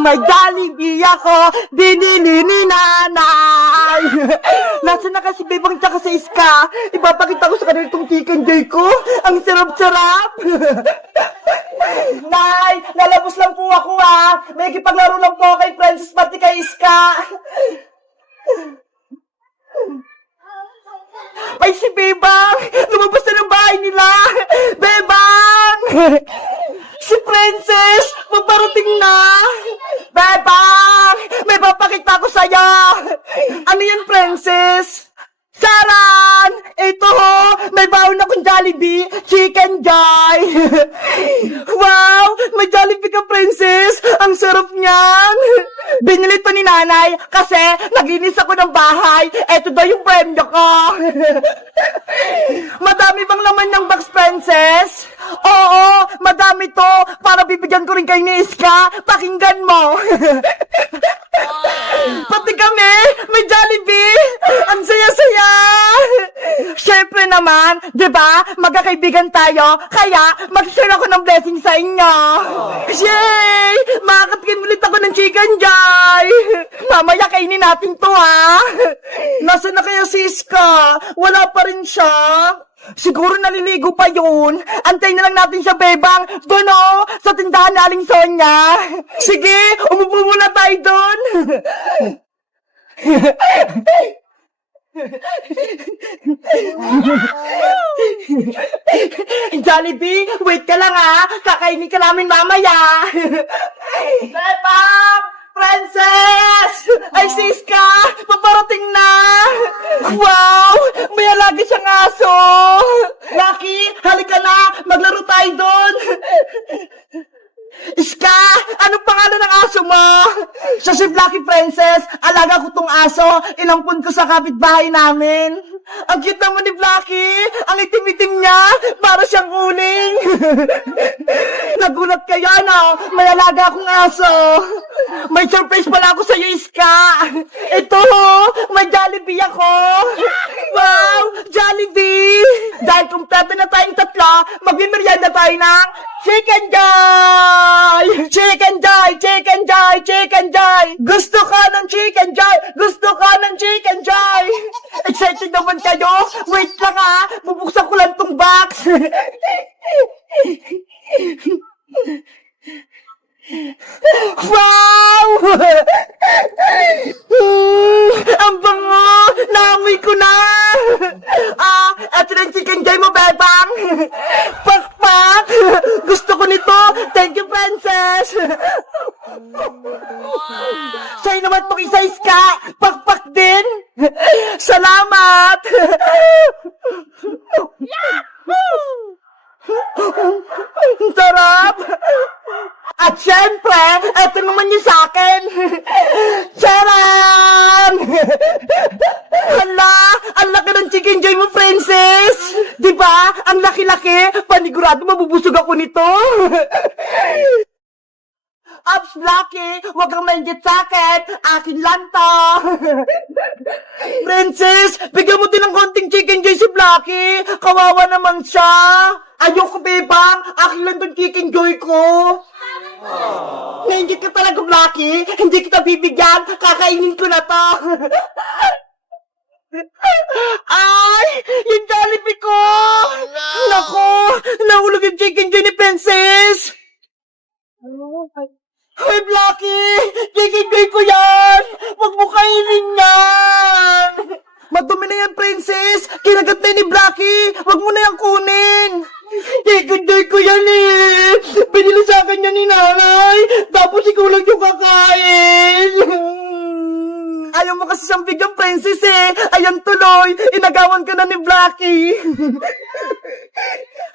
May Jollibee ako, binili ni nanay. Nasaan na kasi bebang tsaka sa iska? Ipapakita ko sa kanila itong chicken joy ko. Ang sarap-sarap. Nay, lalabos lang po ako May kipaglaro lang po kay Princess pati kay Iska. Ay, si Bebang! Lumabas na ng bahay nila! Bebang! Si Princess! Magparating na! Bebang! May papakita ko sa'yo! Ano yan, Princess? Saran! Ito ho! May baon akong Jollibee! Chicken Joy! Wow! May Jollibee ka, Princess! Ang sarap niyan! Binili to ni nanay kasi naglinis ako ng bahay. Ito daw yung premyo ko. Madami bang laman ng box, Princess? Oo, madami to. Para bibigyan ko rin kayo ni Iska. Pakinggan mo. Pati kami, may Jollibee. Ang saya-saya. Siyempre naman, di ba? Magkakaibigan tayo. Kaya, mag-share ako ng blessing sa inyo. Yay! Makakatikin ulit ako ng chicken joy. Mamaya kainin natin to, Nasaan na kaya si Iska? Wala pa rin siya. Siguro naliligo pa yun. Antayin na lang natin siya, Bebang. Doon sa tindahan na Aling Sonia. Sige, umupo muna tayo doon. Jollibee, wait ka lang kakainin ka namin mamaya. Bebang! Princess! Ay, Siska! Paparating na! Wow! May alaga siyang aso! Lucky, halika na! Maglaro tayo doon! Iska! Anong pangalan ng aso mo? Siya si Blacky, Princess. Alaga ko tong aso. Inampun ko sa kapitbahay namin. Ang cute naman ni Blacky. Ang itim-itim niya. Para siyang uling. Nagulat kayo, May alaga akong aso. May surprise pala ako sa'yo, Iska. Ito, may Jollibee ako. Wow! Jollibee! Dahil kumpleto na tayong tatlo, magmimerienda tayo ng Chicken Joy! Chicken Joy! Chicken Joy! Chicken Joy! Gusto ka ng Chicken Joy! Gusto ka ng Chicken Joy! Excited naman kayo? Wait lang bubuksan ko lang tong box! Wow! Ang bango! Naamoy ko na! Eto na yung chicken joy mo, Bebang! Pakpak! Gusto ko nito! Thank you, Princess! Sa'yo naman itong isa, Iska! Pakpak din! Salamat! Sarap! At syempre, eto naman yung sa'kin! Charan! Hala! Ang laki ng chicken joy mo, Princess! Diba? Ang laki-laki! Panigurado mabubusog ako nito! Ups, Blacky! Huwag kang mainggit sa'kin! Akin lang to! Princess! Bigyan mo din ng konting chicken joy si Blacky! Kawawa naman siya! Ayoko, Bebang! Akin lang tong chicken joy ko! Nainggit ka talaga, Blacky! Hindi kita bibigyan! Kakainin ko na to! Ay! Yung Jollibee ko! Naku! Nahulog yung chicken joy ni Princess! Hoy, Blacky! Chicken joy ko yan! Huwag mo kainin yan! Madumi na yan, Princess! Kinagat na ni Blacky! Huwag mo na yan kunin! Chicken joy ko yan Binili sa akin yan ni nanay! Tapos ikaw lang yung kakain! Ayaw mo kasi siyang bigyan, Princess Ayan tuloy! Inagawan ka na ni Blacky!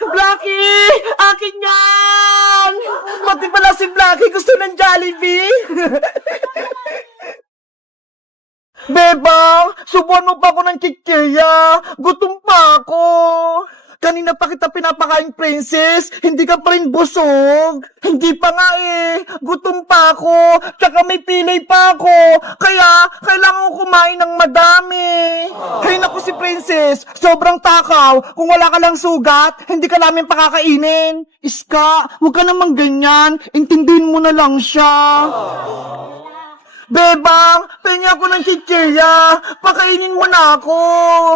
Blacky! Akin yan! Pati pala si Blacky gusto ng Jollibee! Bebang, subuhan mo pa ako ng chichirya. Gutom pa ako. Kanina pa kita pinapakain, princess. Hindi ka pa rin busog. Hindi pa nga eh. Gutom pa ako. Tsaka may pilay pa ako. Kaya, kailangan ko kumain ng madami. Hay naku si princess. Sobrang takaw. Kung wala ka lang sugat, hindi ka namin pakakainin. Iska, huwag ka namang ganyan. Intindihin mo na lang siya. Bebang, pengi ako ng chichirya. Pakainin mo na ako.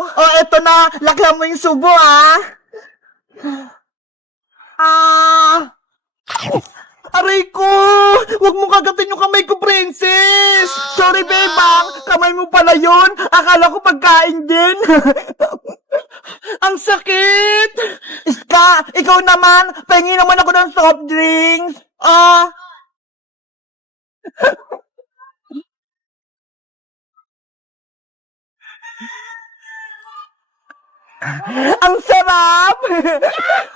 O, eto na. Lakihan mo yung subo, ah. Aray ko! Huwag mo kagatin yung kamay ko, princess! Sorry, Bebang. Kamay mo pala yun. Akala ko pagkain din. Ang sakit! Iska, ikaw naman. Pengi naman ako ng soft drinks. Ang sarap!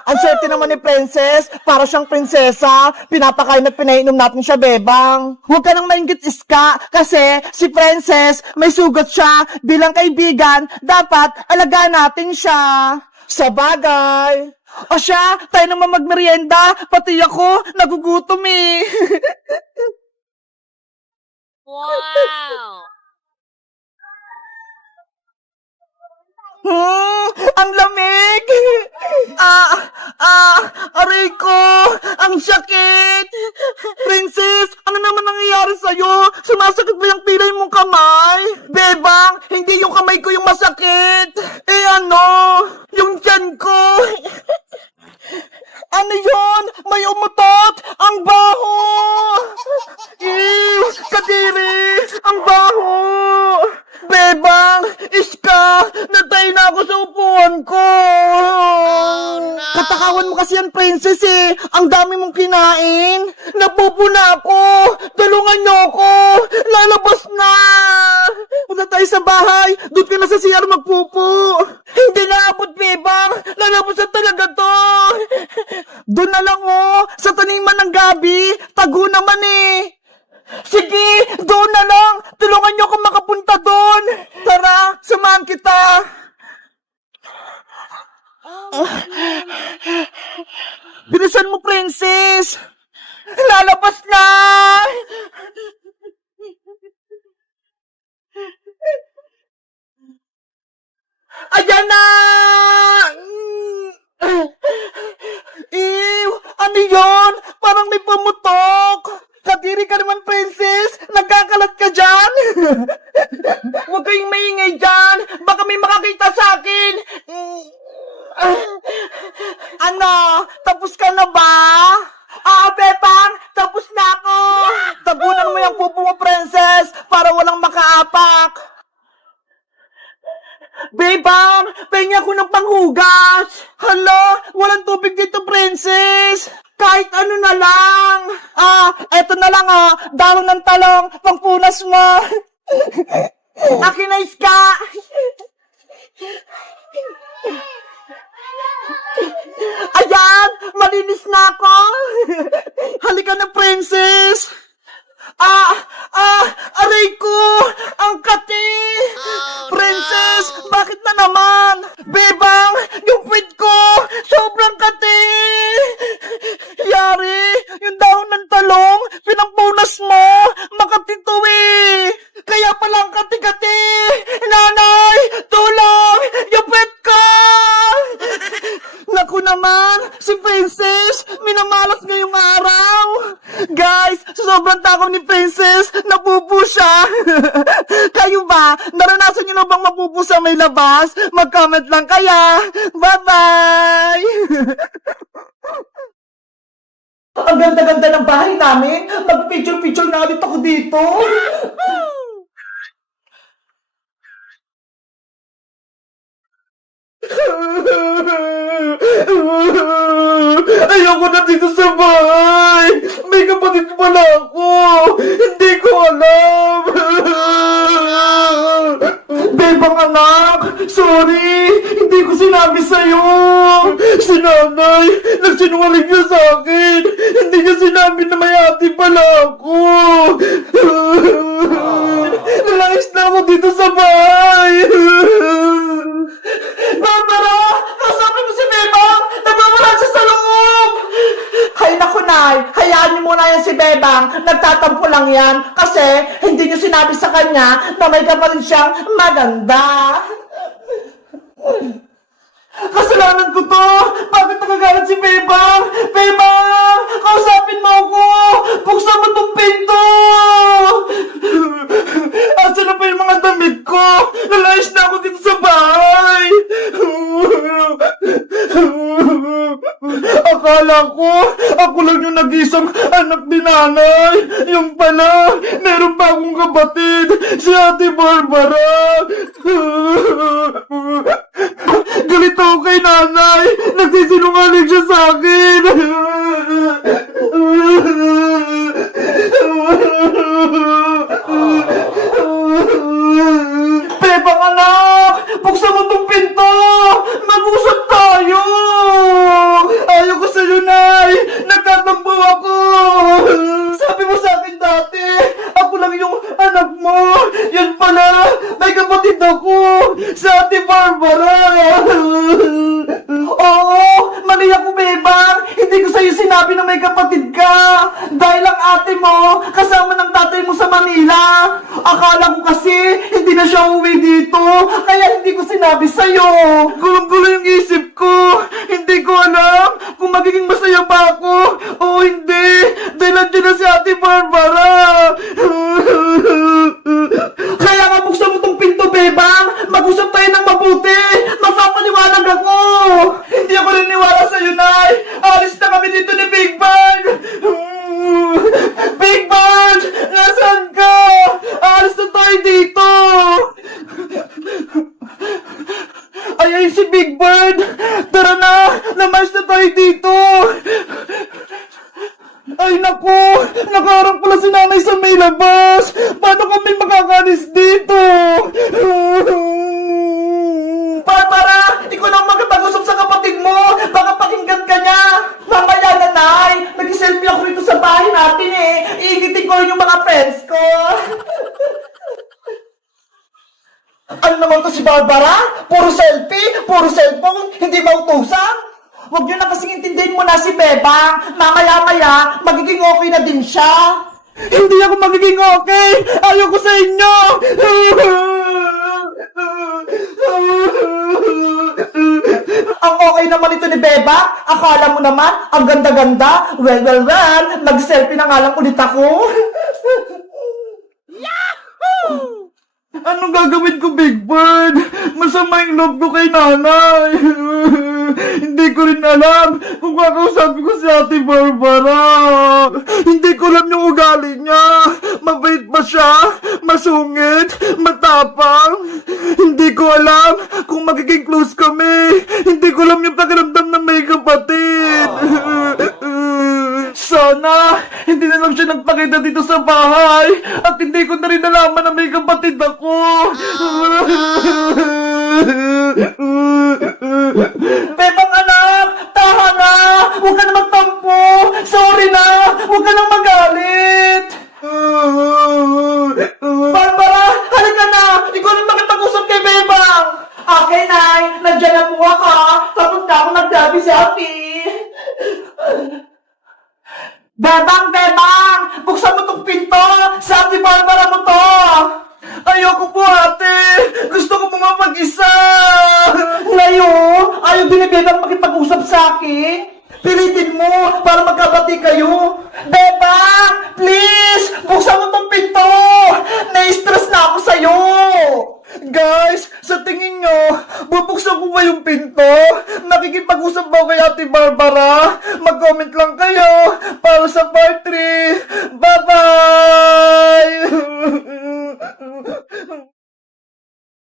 Ang swerte naman ni Princess. Para siyang prinsesa. Pinapakain at pinainom natin siya, Bebang. Huwag ka nang mainggit, Iska. Kasi si Princess, may sugat siya. Bilang kaibigan, dapat alagaan natin siya. Sa bagay. O siya, tayo naman magmerienda. Pati ako, nagugutom eh. Wow! Ang lamig! Aray ko! Ang sakit! Princess, ano naman nangyayari sa'yo? Sumasakit ba yung pilay mong kamay? Bebang, hindi yung kamay ko yung masakit! Eh ano? Yung tiyan ko! Ano yun? May umutot! Ang baho! Ew! Kadiri! Ang baho! Bebang! Iska! Natay na ako sa upuan ko! Katakawan mo kasi yan, princess eh! Ang dami mong kinain! Napupo na ako! Tulungan niyo ako! Lalabas na! Punta tayo sa bahay! Doon ka na sa CR magpupo! Hindi na abot, Bebang! Lalabas na talaga to! Doon na lang oh! Sa taniman ng gabi! Tago naman eh! Sige! Doon na lang! Tulungan niyo akong makapunta doon! Tara! Samahan kita! Bilisan mo, princess! Lalabas na! Ayan na! Ew! Ano yun? Parang may pamutok! Kadiri ka naman, princess! Nagkakalat ka dyan! Huwag kayong maingay dyan! Baka may makakita sa akin! Ano? Tapos ka na ba? Bebang! Tapos na ako! Tabunan mo yung pupo mo, princess! Para walang makaapak! Bebang! Pengi ako ng panghugas! Hala! Walang tubig dito, princess! Kahit ano na lang! Eto na lang Dahon ng talong! Pangpunas mo! Akin na, Iska! Ayan! Malinis na ako! Halika na, princess! Aray ko! Ang kati! Princess! Bakit na naman? Bebang! Yung puwit ko! Sobrang kati! Yari! Yung dahon ng talong! Pinampunas mo! Makati to eh! Kaya palang kati-kati! Nanay! Tulong! Yung puwit ko! Naku naman! Si Princess! Minamalas ngayong araw! Guys! Sobrang takaw ni Princess! Napupo siya! Kayo ba? Naranasan niyo na bang mapupo sa may labas? Mag-comment lang kaya! Bye-bye! Ang ganda-ganda ng bahay namin! Mag-picture-picture na ulit ako dito! Ayoko na dito sa bahay! May kapatid pala ako! Hindi ko alam! Bebang anak! Sorry! Hindi ko sinabi sa'yo! Si nanay! Nagsinungaling niya sa akin! Hindi niya sinabi na may ate pala ako! Nalayas na ako dito sa bahay! Barbara! Kausapin mo si Bebang! lang yan kasi hindi niyo sinabi sa kanya na may kapatid siyang maganda. Kasalanan ko to! Bakit nakagalit si Bebang? Bebang! Kausapin mo ako! Buksan mo tong pinto! Asa na pa yung mga damit ko? Nalayas na ako dito sa bahay! Akala ko, ako lang yung nag-isang anak ni nanay. Yung pala, meron pa akong kapatid, si Ate Barbara. Galit ako kay nanay. Nagsisinungaling siya sa akin. Bebang anak! Buksan mo tong pinto! Mag-usap tayo! Ayaw ko sa'yo, Nay! Nagtatampo ako! Sabi mo sa akin dati, ako lang yung anak mo! Yan pala, may kapatid ako! Sa Ate Barbara! Oo! Mali ako, Bebang! Hindi ko sa'yo sinabi na may kapatid ka! Dahil ang ate mo, kasama ng tatay mo sa Manila! Akala ko kasi, hindi na siya uwi dito! Kaya hindi ko sinabi sa'yo! Gulong-gulo yung isip ko! Hindi ko alam kung magiging masaya pa ako o hindi! Dahil nandiyan na si Ate Barbara! Kaya nga buksan mo tong pinto, Bebang! Mag-usap tayo ng mabuti! Magpapaliwanag ako! Hindi ako niniwala sa'yo, Nay! Alis na kami dito ni Big Bang! Big Bang! Nasaan ka? Alis na tayo dito! Ay, si Big Bird! Tara na! Namas na tayo dito! Ay, naku! Nakaharap pala si nanay sa may labas! Paano kami makakalis dito? Barbara! Ikaw lang makipag-usap sa kapatid mo! Baka pakinggan ka niya! Mamaya na, Nay! Nag-selfie ako rito sa bahay natin eh! Iingitin ko rin yung mga friends ko! Ano naman to si Barbara? Puro selfie? Puro cellphone? Hindi ba utusan? Huwag niyo na kasing intindihin mo na si Bebang. Mamaya-maya, magiging okay na din siya. Hindi ako magiging okay! Ayoko sa inyo! Ang okay naman ito ni Bebang. Akala mo naman, ang ganda-ganda. Well, mag-selfie na nga lang ulit ako. Anong gagawin ko, Big Bird? Masama yung loob ko kay nanay. Hindi ko rin alam kung kakausapin ko si Ate Barbara. Hindi ko alam yung ugali niya. Mabait ba siya? Masungit? Matapang? Hindi ko alam kung magiging close kami. Hindi ko alam yung pakiramdam ng may kapatid. Sana, hindi na lang siya nagpakita dito sa bahay at hindi ko na rin nalaman na may kapatid ako. Bebang anak, taha na! Huwag ka na magtampo! Sorry na! Huwag ka nang magalit! Barbara, halika na! Ikaw na makipag-usap kay Bebang! Okay, Nay! Nandiyan na po ako! Tapos na ako nagdabi-sabi! Bebang! Bebang! Buksan mo tong pinto! Sa Ate Barbara mo to! Ayoko po, ate! Gusto ko po mapag-isa! Ngayon, ayaw din ni Bebang makipag-usap sa akin? Pilitin mo para magkabati kayo! Bebang! Please! Buksan mo